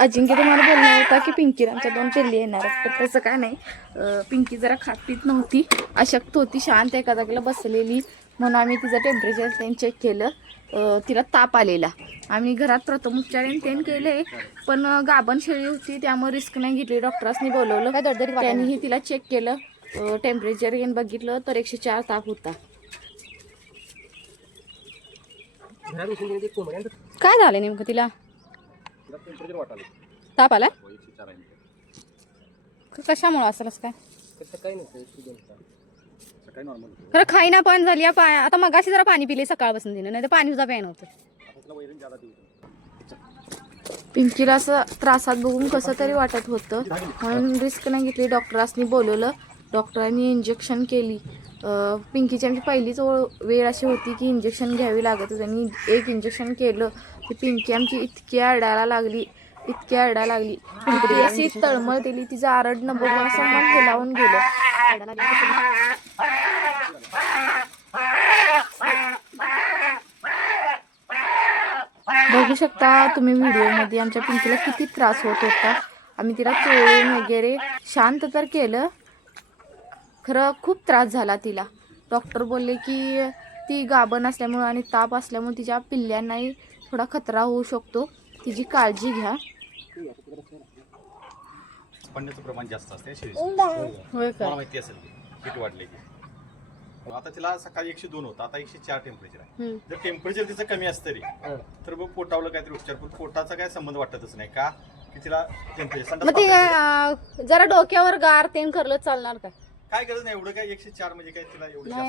अजिंक्य तुम्हाला बोलला होता की पिंकी आमच्या 2 पिल्ली येणार आहेत, पण तसं काय नाही. पिंकी जरा खात पीत नव्हती, अशक्त होती, शांत एका जागेला बसलेली. म्हणून आम्ही तिचं टेम्परेचर चेक केलं. तिला ताप आलेला. आम्ही घरात प्रथमोपचार केले, पण गाभण शेळी होती त्यामुळे रिस्क नाही घेतली. डॉक्टरांनी बोलवलं, त्यांनीही तिला चेक केलं. टेम्परेचर घेऊन बघितलं तर 104 ताप होता. काय झालं नेमकं तिला? ताप आला? कशामुळे असेल असं काय? खरं खाईना पण झाली आता मगाशी जरा पाणी पिले सकाळपासून तिने, नाही तर पाणी सुद्धा प्यायला नव्हतं. पिंकीला असं त्रासात बघून कसं तरी वाटत होतं, म्हणून रिस्क नाही घेतली. डॉक्टरांनी बोलवलं, डॉक्टरांनी इंजेक्शन केली. पिंकीची आमची पहिलीच वेळ अशी होती की इंजेक्शन घ्यावी लागत होती. आणि एक इंजेक्शन केलं की पिंकी आमची इतकी आरडायला लागली. पिंकी अशी तळमळ दिली, तिचं आरडणं बघून असं मन हेलावून गेलं. बघू शकता तुम्ही व्हिडिओमध्ये आमच्या पिंकीला किती त्रास होत होता. आम्ही तिला चोळून वगैरे शांत तर केलं, खरं खूप त्रास झाला तिला. डॉक्टर बोलले की ती गाभण असल्यामुळे आणि ताप असल्यामुळे तिच्या पिल्ल्यांनाही थोडा खतरा होऊ शकतो, तिची काळजी घ्या. पडण्याचं प्रमाण जास्त असते होय का? माहिती असेल हीट वाढले की. आता तिला सकाळी 102 होता, आता 104 टेम्परेचर आहे. जर टेम्परेचर तिचं कमी असतं रे तर मग पोटावलं काहीतरी उपचार, पण पोटाचा काय संबंध वाटतच नाही का की तिला टेम्परेचर. मग ते जरा डोक्यावर गार तेन करलं चालणार का? काय गरज नाही, एवढं काय 104 म्हणजे काय तिला एवढं